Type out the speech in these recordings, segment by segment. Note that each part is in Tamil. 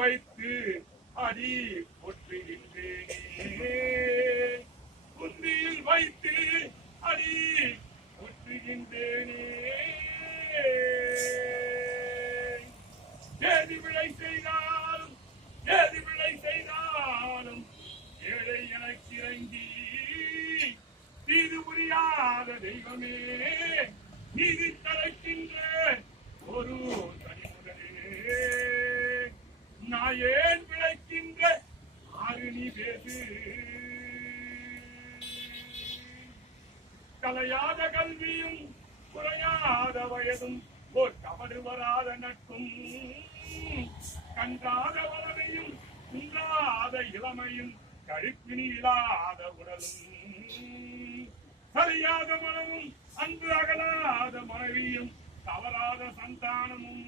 வைத்து அடி ஒற்றுகின்றேனே, புந்தியில் வைத்து அடி ஒற்றுகின்றேனே. ஏது விளை செய்தாலும் ஏது விளை செய்தாலும் ஏழை எனக்கு இறங்கி தீது புரியாத தெய்வமே, நீதி தலைக்கின்ற ஒரு தனிமுதலே, நான் ஏன் விளைக்கின்ற ஆறு நீ பேசு. கலையாத கல்வியும் குறையாத வயதும் ஓர் கவடு வராத நட்பும் கன்றாத வளமையும் குன்றாத இளமையும் கழுப்பினி இல்லாத உடலும் சரியாத மனமும் அன்பு அகலாத மனைவியும் தவறாத சந்தானமும்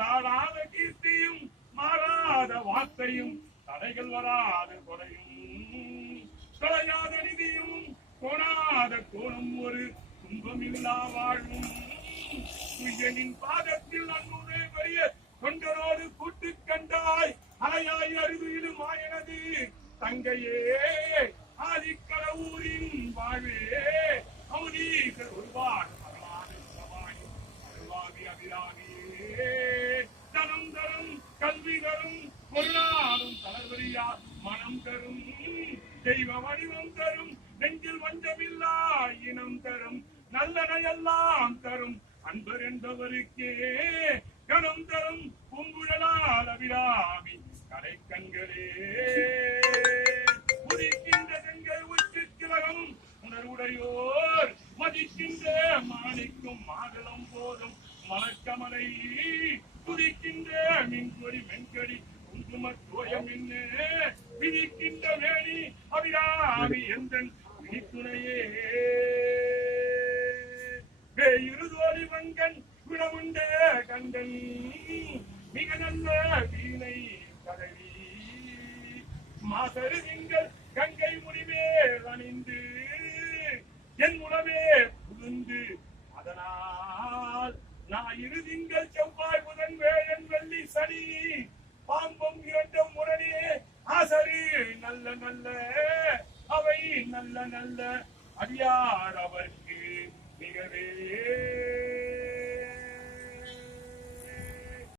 தாழாத கீர்த்தியும் மாறாத வார்த்தையும் தடைகள் வராத கொடையும் தொலையாத நிதியும் கோணாத கோணம் ஒரு துன்பமில்லா வாழ்வும் உயனின் பாதத்தில் அன்புடைய பெரிய தொண்டரோடு கூட்டு கண்டாய் அலையாய் அருவியிலும் மாயனது தங்கையே ஆதிக்கடவுரின் வாழ்வே அவனீசர் ஒருவார் அருள்வாதி அபிராமியே தனம் தரும் கல்வி தரும் ஒரு நாளும் தளர்வரியா மனம் தரும் தெய்வ வடிவம் தரும் நெஞ்சில் வஞ்சமில்லா இனம் தரும் நல்லனையெல்லாம் தரும் அன்பர் என்பவருக்கே கணம் தரும் பூங்குழலால் அபிராமி கடை கண்களே உதிக்கின்ற செங்கல் உச்சி திலகமும் உணர்வுடையோர் மதிக்கின்ற மாணிக்கும் மாதளம் போதும் மலக்கமலை துதிக்கின்ற மின்கொடி மென்கடி குங்கும தோயம் என்ன விதிக்கின்ற வேணி அபிராமி எந்தன் விழித்துணையே இருதோழி வங்கன் குணமுண்ட கண்டன் மிக நல்ல வீணை கதவி மாசரு திங்கள் கங்கை முடிமேல் அணிந்து என் உணவே புகுந்து அதனால் ஞாயிறு திங்கள் செவ்வாய் புதன் வேழன் வெள்ளி சனி பாம்பம் இரண்டும் முரணே ஆசரி நல்ல நல்ல அவை நல்ல நல்ல அடியார் அவர்க்கு மிகவே